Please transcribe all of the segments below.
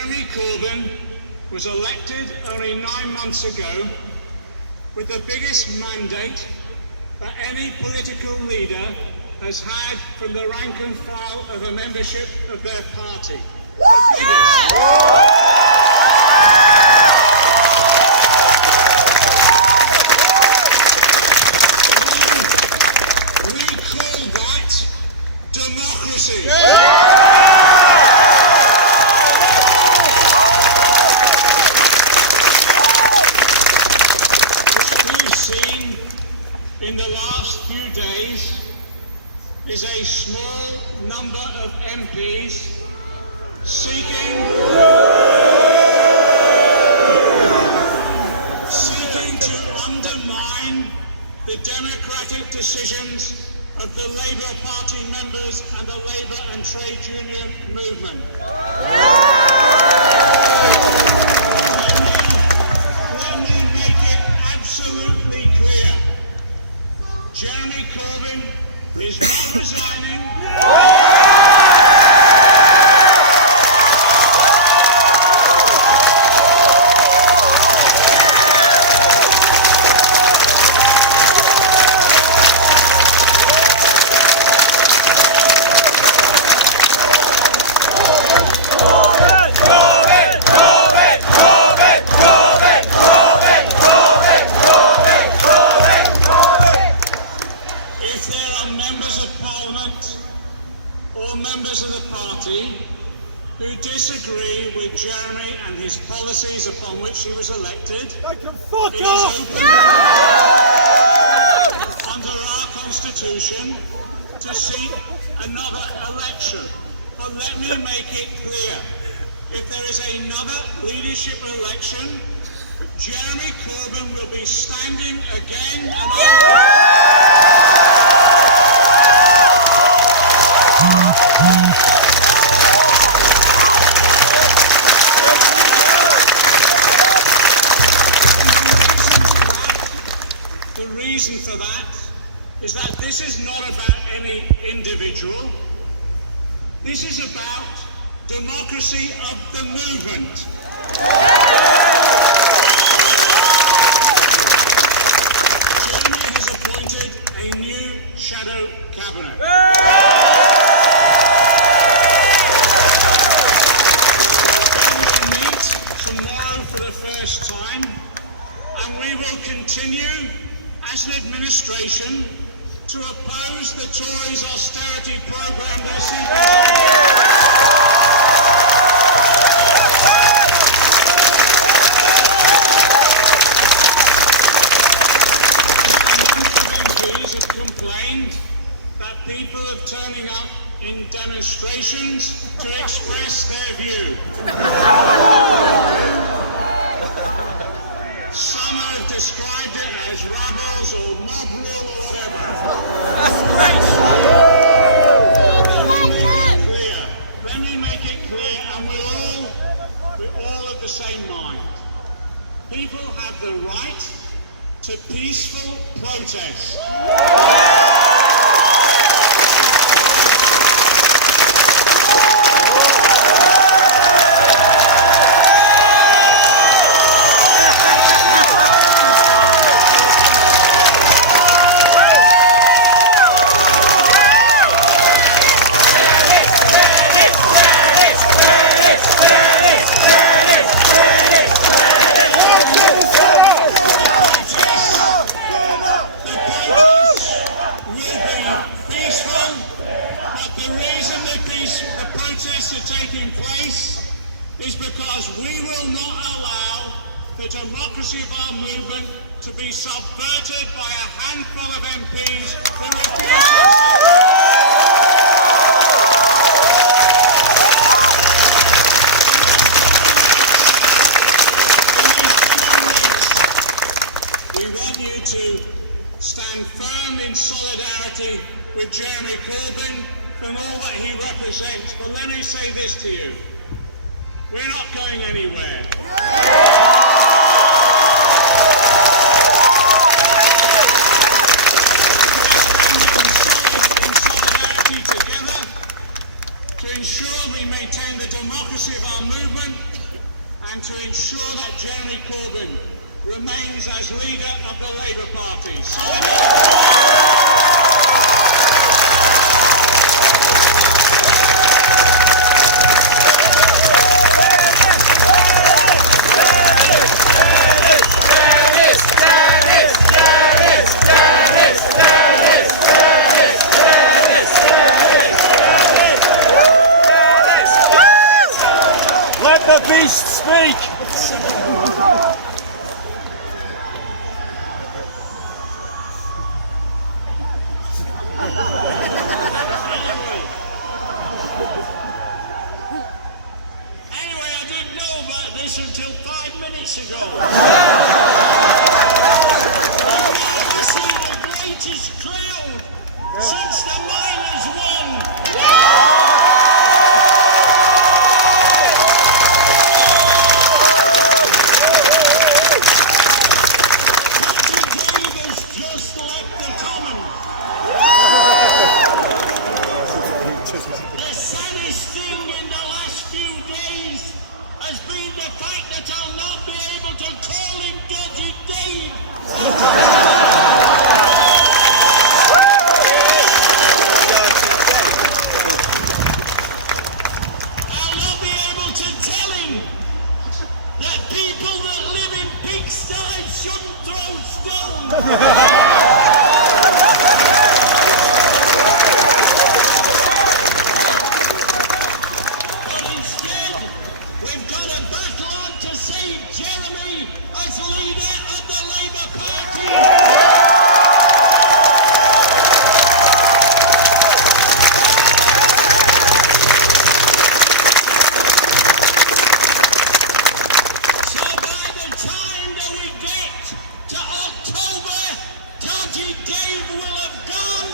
Jeremy Corbyn was elected only 9 months ago with the biggest mandate that any political leader has had from the rank and file of a membership of their party. The biggest. We call that democracy. In the last few days is a small number of MPs seeking to undermine the democratic decisions of the Labour Party members and the Labour and trade union movement. Let me make it absolutely clear. Jeremy Corbyn is not resigning. Or members of the party who disagree with Jeremy and his policies upon which he was elected, they can fuck off! Under our constitution to seek another election. But let me make it clear, if there is another leadership election, Jeremy Corbyn will be standing again and The reason for that is that this is not about any individual. This is about democracy of the movement. Jeremy has appointed a new shadow cabinet. Continue as an administration to oppose the Tories' austerity programme they're seeking. MPs have complained that people are turning up in demonstrations to express their view. Some have described it as rebels or mob rule or whatever. Let me make it clear, and we're all of the same mind. People have the right to peaceful protest. Taking place is because we will not allow the democracy of our movement to be subverted by a handful of MPs who refuse We want you to stand firm in solidarity with Jeremy Corbyn and all that he represents. But let me say this to you. We're not going anywhere. In solidarity together to ensure we maintain the democracy of our our movement and to ensure that Jeremy Corbyn remains as leader of the Labour Party. Let the beast speak! Anyway, I didn't know about this until 5 minutes ago. I've seen the greatest crowd since the miners won. The saddest thing in the last few days has been the fact that I'll not be able to call him Dodgy Dave. I'll not be able to tell him that people that live in pigsties shouldn't throw stones. Jeremy as leader of the Labour Party. So by the time that we get to October, Dodgy Dave will have gone.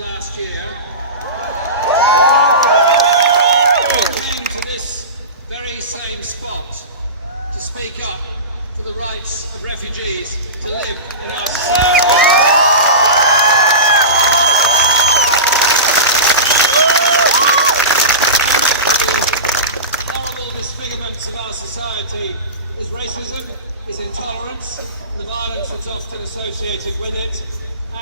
Last year, we came to this very same spot to speak up for the rights of refugees to live in our society. Horrible disfigurements of our society is racism, is intolerance, the violence that's often associated with it,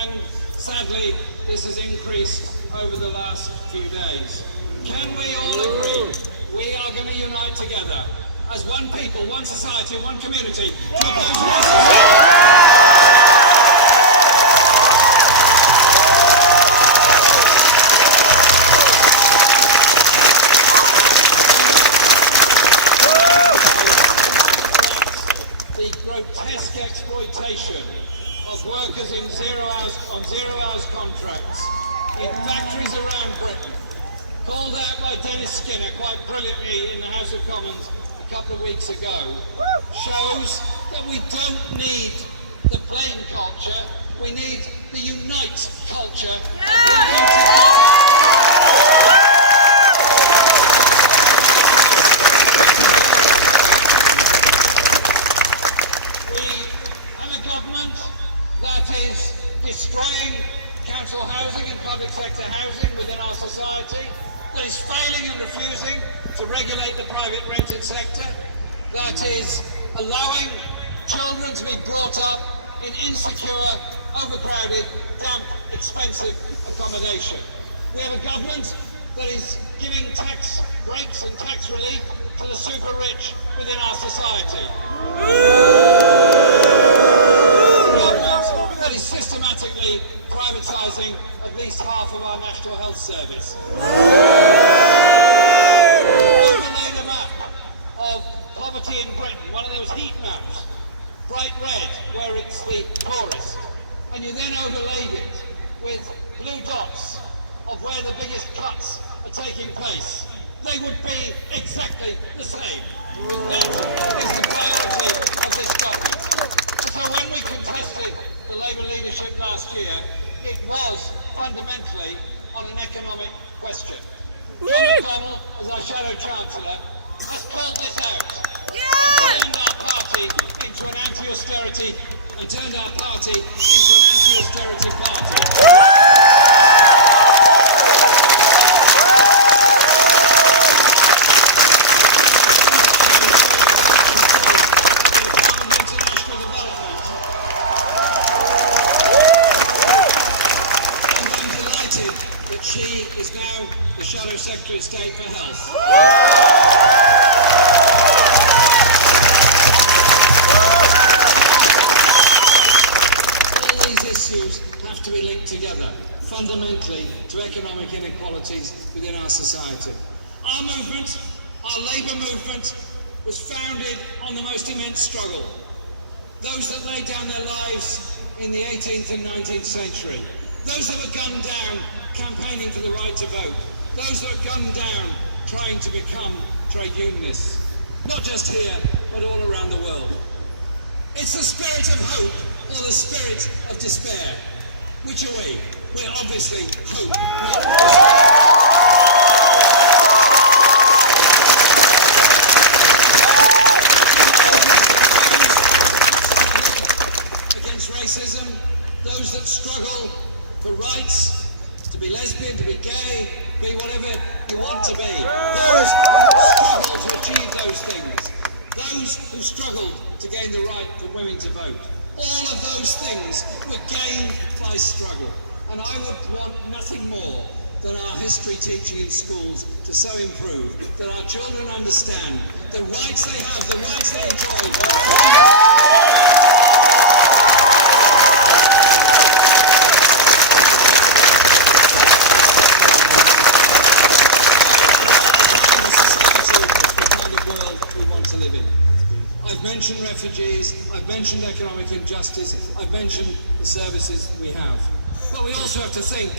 and sadly, this has increased over the last few days. Can we all agree we are going to unite together as one people, one society, one community to oppose racism? The grotesque exploitation of workers in zero-hours contracts in factories around Britain, called out by Dennis Skinner quite brilliantly in the House of Commons a couple of weeks ago, shows that we don't need the blame culture, We need the unite culture. Destroying council housing and public sector housing within our society, that is failing and refusing to regulate the private rented sector, that is allowing children to be brought up in insecure, overcrowded, damp, expensive accommodation. We have a government that is giving tax breaks and tax relief to the super rich within our society. That is systematically privatising at least half of our National Health Service. Overlay the map of poverty in Britain, one of those heat maps, bright red where it's the poorest, and you then overlaid it with blue dots of where the biggest cuts are taking place. They would be exactly the same. That is the reality of this government. So when we contested the Labour leadership last year, it was fundamentally on an economic question. John McDonnell, as our Shadow Chancellor, has called this out and turned our party into an anti-austerity party. She is now the Shadow Secretary of State for Health. All these issues have to be linked together, fundamentally, to economic inequalities within our society. Our movement, our Labour movement, was founded on the most immense struggle. Those that laid down their lives in the 18th and 19th century. Those that were gunned down campaigning for the right to vote. Those that are gunned down trying to become trade unionists. Not just here, but all around the world. It's the spirit of hope or the spirit of despair. Which are we? We're obviously hope. Against racism, those that struggle for rights, to be lesbian, to be gay, be whatever you want to be. Those who struggle to achieve those things. Those who struggle to gain the right for women to vote. All of those things were gained by struggle. And I would want nothing more than our history teaching in schools to so improve that our children understand the rights they have, the rights they enjoy. I've mentioned refugees, I've mentioned economic injustice, I've mentioned the services we have. But we also have to think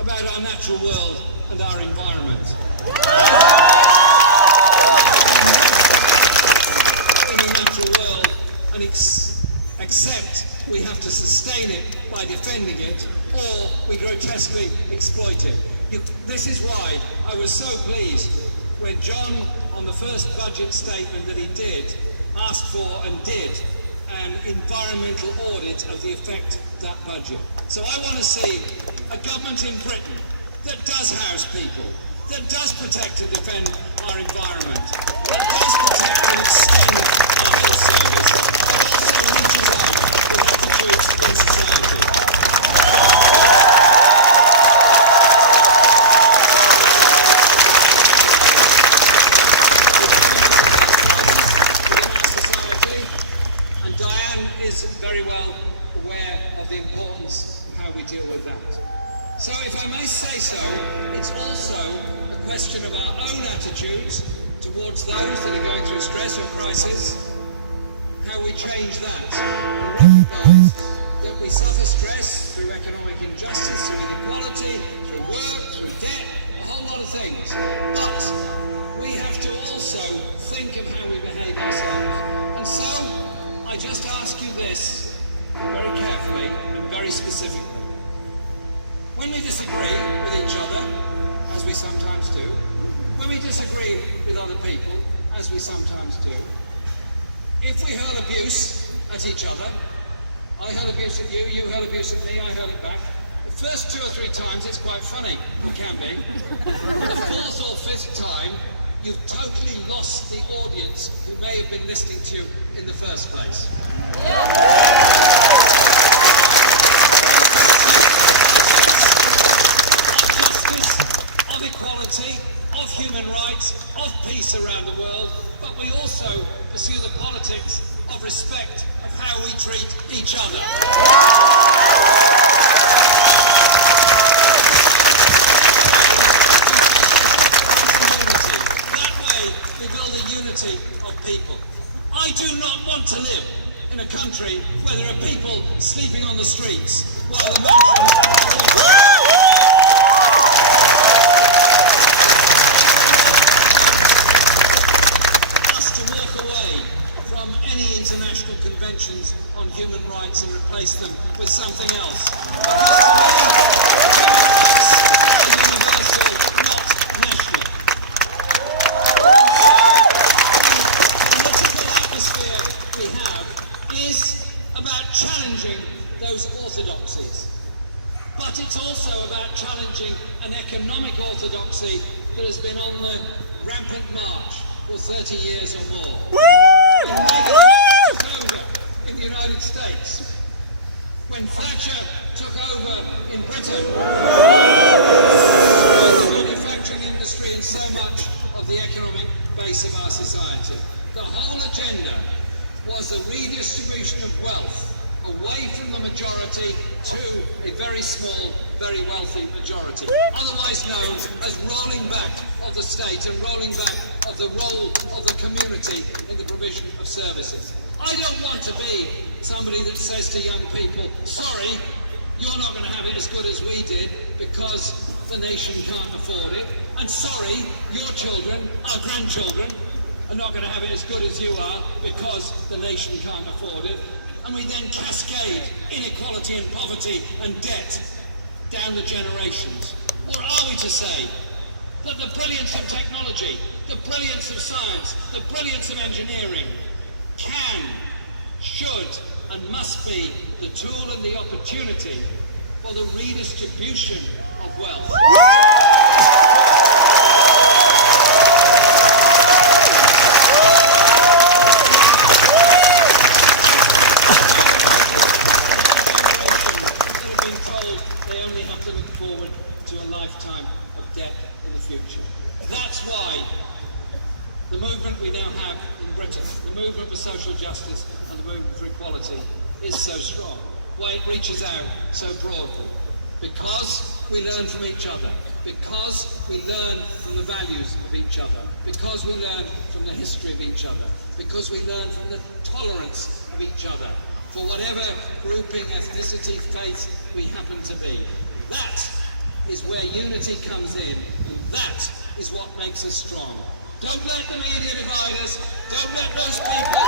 about our natural world and our environment. In a natural world, and accept we have to sustain it by defending it, or we grotesquely exploit it. This is why I was so pleased when John, on the first budget statement that he did, asked for and did an environmental audit of the effect of that budget. So I want to see a government in Britain that does house people, that does protect and defend our environment, that does protect and extend our health service, that also reaches out with attitudes in society. Very well aware of the importance of how we deal with that. So if I may say so, it's also a question of our own attitudes towards those that are going through stress or crisis, how we change that and recognise that we suffer stress through economic injustice, through inequality, through work, through debt, a whole lot of things. But we have to also think of how we behave ourselves. And so I just ask you this very carefully and very when we disagree with each other, as we sometimes do, when we disagree with other people, as we sometimes do, if we hurl abuse at each other, I hurl abuse at you, you hurl abuse at me, I hurl it back. The first 2 or 3 times it's quite funny, it can be. The 4th or 5th time, you've totally lost the audience who may have been listening to you in the first place. Of equality, of human rights, of peace around the world, but we also pursue the politics of respect of how we treat each other. That way we build a unity of people. I do not want to live in a country where there are people sleeping on the streets while the international conventions on human rights and replace them with something else. Universal, not national. The political atmosphere we have is about challenging those orthodoxies. But it's also about challenging an economic orthodoxy that has been on the rampant march for 30 years or more. In the United States, when Thatcher took over in Britain, the manufacturing industry and so much of the economic base of our society, the whole agenda was the redistribution of wealth away from the majority to a very small, very wealthy majority, otherwise known as rolling back of the state and rolling back of the role of the community in the provision of services. I don't want to be somebody that says to young people, sorry, you're not going to have it as good as we did because the nation can't afford it, and sorry, your children, our grandchildren, are not going to have it as good as you are because the nation can't afford it. And we then cascade inequality and poverty and debt down the generations. Or are we to say that the brilliance of technology, the brilliance of science, the brilliance of engineering can, should, and must be the tool and the opportunity for the redistribution of wealth? That's why the movement we now have in Britain, the movement for social justice and the movement for equality, is so strong. Why it reaches out so broadly. Because we learn from each other. Because we learn from the values of each other. Because we learn from the history of each other. Because we learn from the tolerance of each other for whatever grouping, ethnicity, faith we happen to be. That is where unity comes in. That is what makes us strong. Don't let the media divide us. Don't let those people